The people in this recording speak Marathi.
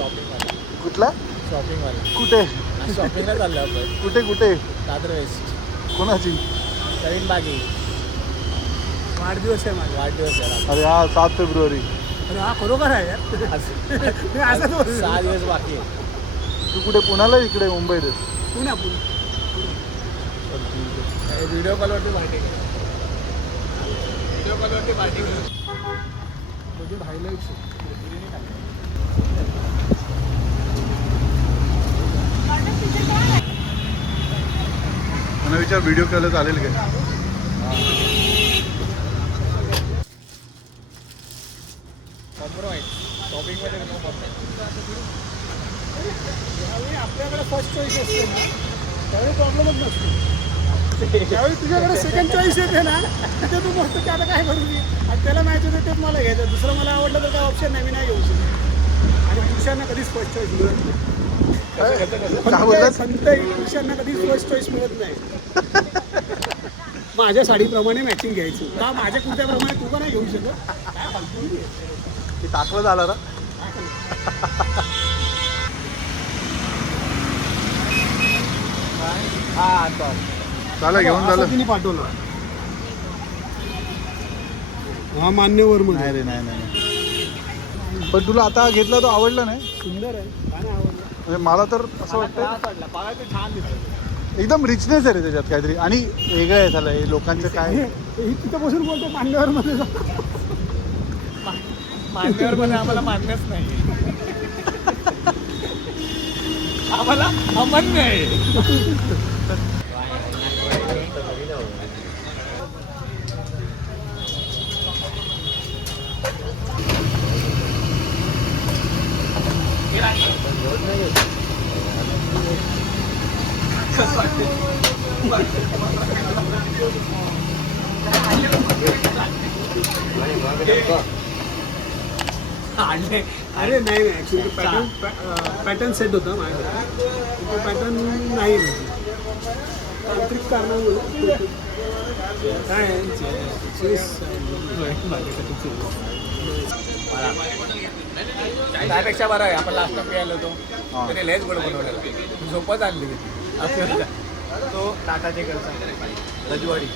शॉपिंगवाला. कुठला? शॉपिंगवाला. कुठे? शॉपिंगला चाललो आपण. कुठे कुठे? दादर वेस्ट. कोणाची? नवीन बागी. वाढदिवस आहे माझा. वाढदिवस आहे. अरे हा 7 फेब्रुवारी. अरे हा खरोखर आहे यार. मी असंच बोलतो. 6 दिवस बाकी आहे. तू कुठे पुण्याला इकडे मुंबईत? पुण्या व्हिडिओ कॉलवरती पार्टी करू. व्हिडिओ कॉलवरती पार्टी करू. म्हणजे हायलाईट्स मला विचार व्हिडिओ केला चालेल का? कॉम्प्रोमाइज. शॉपिंगमध्ये नो कॉम्प्रोमाइज. ज्यावेळी आपल्याकडे फर्स्ट चॉईस असते ना त्यावेळी प्रॉब्लेमच नसतो. ज्यावेळी तुझ्याकडे सेकंड चॉईस येते ना तिथे तू मस्त की आता काय करू मी आणि त्याला मॅच होते तेच मला घ्यायचं. दुसरं मला आवडलं तर काय ऑप्शन नाही, मी नाही घेऊ शकत. आणि पुरुषांना कधीच फर्स्ट चॉईस मिळत नाही. पुरुषांना कधीच फर्स्ट चॉईस मिळत नाही. माझ्या साडीप्रमाणे मॅचिंग घ्यायचं का माझ्या कुर्त्याप्रमाणे तू का नाही घेऊ शकत? काय फालतू ते टाकलं झालं ना. हा झालं घेऊन झालं. तिने पाठवलं. हा मान्यवर नाही मध्ये रे नाही. पण तुला आता घेतला तो आवडला नाही? सुंदर आहे. काय नाही आवडलं? म्हणजे मला तर असं वाटतं वाटला. बघा ते छान दिसतं. एकदम रिचनेस आहे रे त्याच्यात काहीतरी. आणि वेगळं आहे झालं हे लोकांचं काय. ही तिथं बसून बोलतो मान्यवर मध्ये मान्यवर पण आम्हाला मान्यच नाही. आम्हाला अमान्य आहे. अरे नाही ॲक्च्युली पॅटर्न सेट होता माझ्याकडे. तो पॅटर्न नाही तांत्रिक कारणामुळे काय त्यापेक्षा बरं आहे. आपण लास्ट टाइम आलो होतो तरी लेस गोड बनवलेला. झोपच आणली होती. तो टाटाचे करता रजवाडी.